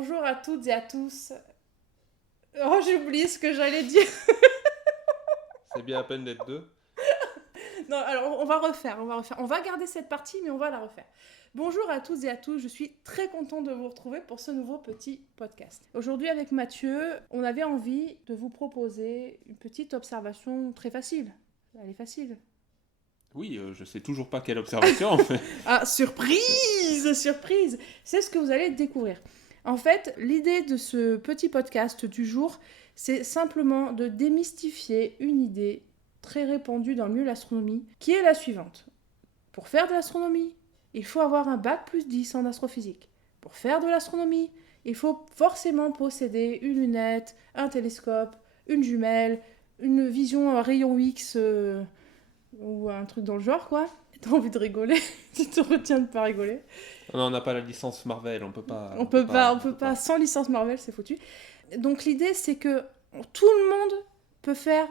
Bonjour à toutes et à tous. Oh, j'ai oublié ce que j'allais dire. C'est bien à peine d'être deux. Non, alors on va refaire. On va garder cette partie, mais on va la refaire. Bonjour à toutes et à tous, je suis très contente de vous retrouver pour ce nouveau petit podcast. Aujourd'hui avec Mathieu, on avait envie de vous proposer une petite observation très facile. Elle est facile. Oui, je sais toujours pas quelle observation en fait. Ah, surprise, surprise. C'est ce que vous allez découvrir. En fait, l'idée de ce petit podcast du jour, c'est simplement de démystifier une idée très répandue dans le milieu de l'astronomie, qui est la suivante. Pour faire de l'astronomie, il faut avoir un bac plus 10 en astrophysique. Pour faire de l'astronomie, il faut forcément posséder une lunette, un télescope, une jumelle, une vision à rayon X ou un truc dans le genre, quoi. T'as envie de rigoler, tu te retiens de pas rigoler. Non, on n'a pas la licence Marvel, on peut pas. On peut pas, sans licence Marvel, c'est foutu. Donc l'idée, c'est que tout le monde peut faire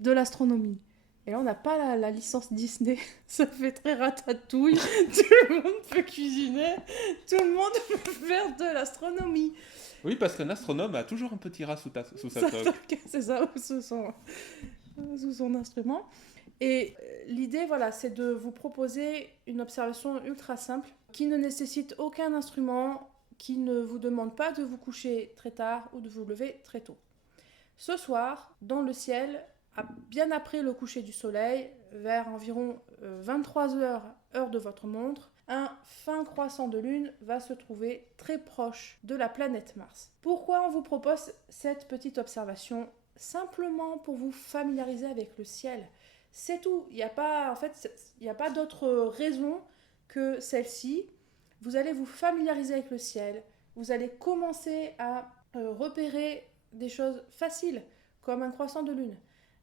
de l'astronomie. Et là, on n'a pas la licence Disney. Ça fait très ratatouille. Tout le monde peut cuisiner. Tout le monde peut faire de l'astronomie. Oui, parce qu'un astronome a toujours un petit rat sous sa toque. C'est ça, sous son instrument. Et l'idée, voilà, c'est de vous proposer une observation ultra simple qui ne nécessite aucun instrument, qui ne vous demande pas de vous coucher très tard ou de vous lever très tôt. Ce soir, dans le ciel, bien après le coucher du soleil, vers environ 23h, heure de votre montre, un fin croissant de lune va se trouver très proche de la planète Mars. Pourquoi on vous propose cette petite observation ? Simplement pour vous familiariser avec le ciel. C'est tout. Il n'y a pas d'autre raison que celle-ci. Vous allez vous familiariser avec le ciel. Vous allez commencer à repérer des choses faciles, comme un croissant de lune.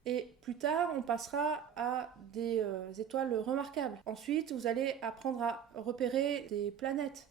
Et plus tard, on passera à des étoiles remarquables. Ensuite, vous allez apprendre à repérer des planètes.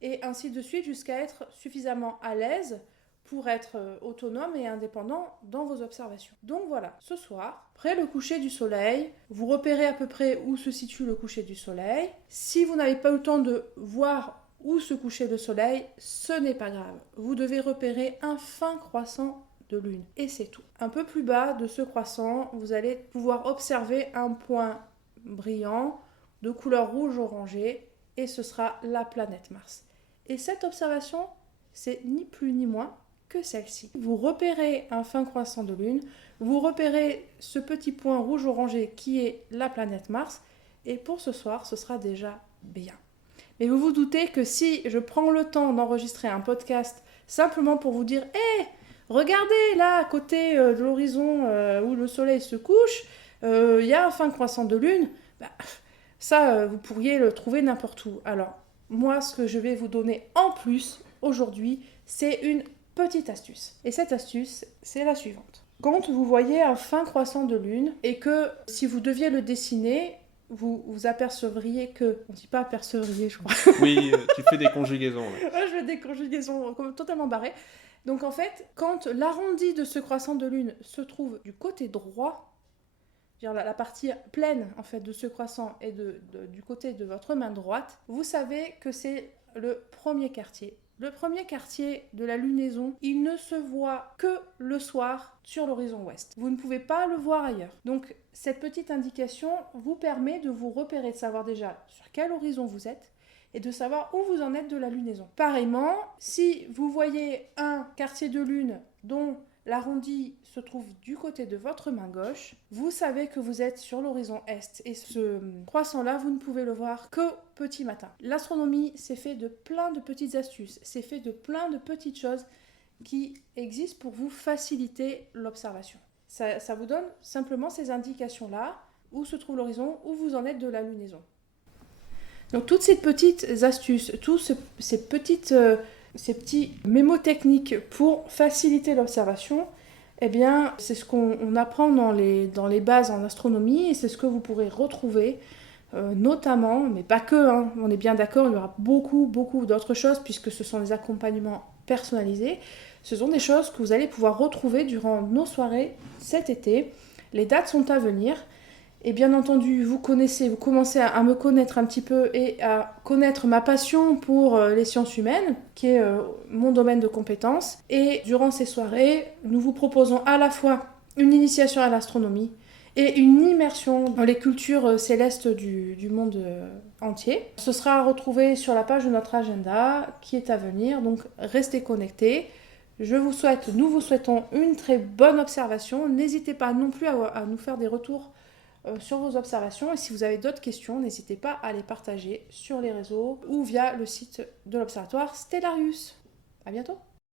Et ainsi de suite, jusqu'à être suffisamment à l'aise pour être autonome et indépendant dans vos observations. Donc voilà, ce soir, après le coucher du soleil, vous repérez à peu près où se situe le coucher du soleil. Si vous n'avez pas eu le temps de voir où se couchait le soleil, ce n'est pas grave. Vous devez repérer un fin croissant de lune. Et c'est tout. Un peu plus bas de ce croissant, vous allez pouvoir observer un point brillant de couleur rouge-orangé et ce sera la planète Mars. Et cette observation, c'est ni plus ni moins que celle-ci. Vous repérez un fin croissant de lune, vous repérez ce petit point rouge-orangé qui est la planète Mars, et pour ce soir, ce sera déjà bien. Mais vous vous doutez que si je prends le temps d'enregistrer un podcast simplement pour vous dire « Hé, regardez là, à côté de l'horizon où le soleil se couche, il y a un fin croissant de lune », ça, vous pourriez le trouver n'importe où. Alors, moi, ce que je vais vous donner en plus aujourd'hui, c'est une petite astuce. Et cette astuce, c'est la suivante. Quand vous voyez un fin croissant de lune et que si vous deviez le dessiner, vous apercevriez que... On ne dit pas apercevriez, je crois. Oui, tu fais des conjugaisons. Là. Ouais, je fais des conjugaisons totalement barrées. Donc en fait, quand l'arrondi de ce croissant de lune se trouve du côté droit, la partie pleine en fait de ce croissant est du côté de votre main droite, vous savez que c'est le premier quartier. Le premier quartier de la lunaison, il ne se voit que le soir sur l'horizon ouest. Vous ne pouvez pas le voir ailleurs. Donc cette petite indication vous permet de vous repérer, de savoir déjà sur quel horizon vous êtes et de savoir où vous en êtes de la lunaison. Pareillement, si vous voyez un quartier de lune dont l'arrondi se trouve du côté de votre main gauche, vous savez que vous êtes sur l'horizon est. Et ce croissant-là, vous ne pouvez le voir que petit matin. L'astronomie, c'est fait de plein de petites astuces, c'est fait de plein de petites choses qui existent pour vous faciliter l'observation. Ça vous donne simplement ces indications-là, où se trouve l'horizon, où vous en êtes de la lunaison. Donc toutes ces petites astuces, tous ces petits mémotechniques pour faciliter l'observation, eh bien, c'est ce qu'on apprend dans les bases en astronomie et c'est ce que vous pourrez retrouver notamment, mais pas que, hein, on est bien d'accord, il y aura beaucoup d'autres choses puisque ce sont des accompagnements personnalisés. Ce sont des choses que vous allez pouvoir retrouver durant nos soirées cet été. Les dates sont à venir Et bien entendu, vous commencez à me connaître un petit peu et à connaître ma passion pour les sciences humaines, qui est mon domaine de compétence. Et durant ces soirées, nous vous proposons à la fois une initiation à l'astronomie et une immersion dans les cultures célestes du monde entier. Ce sera retrouvé sur la page de notre agenda qui est à venir, donc restez connectés. Nous vous souhaitons une très bonne observation. N'hésitez pas non plus à nous faire des retours sur vos observations. Et si vous avez d'autres questions, n'hésitez pas à les partager sur les réseaux ou via le site de l'Observatoire Stellarius. À bientôt!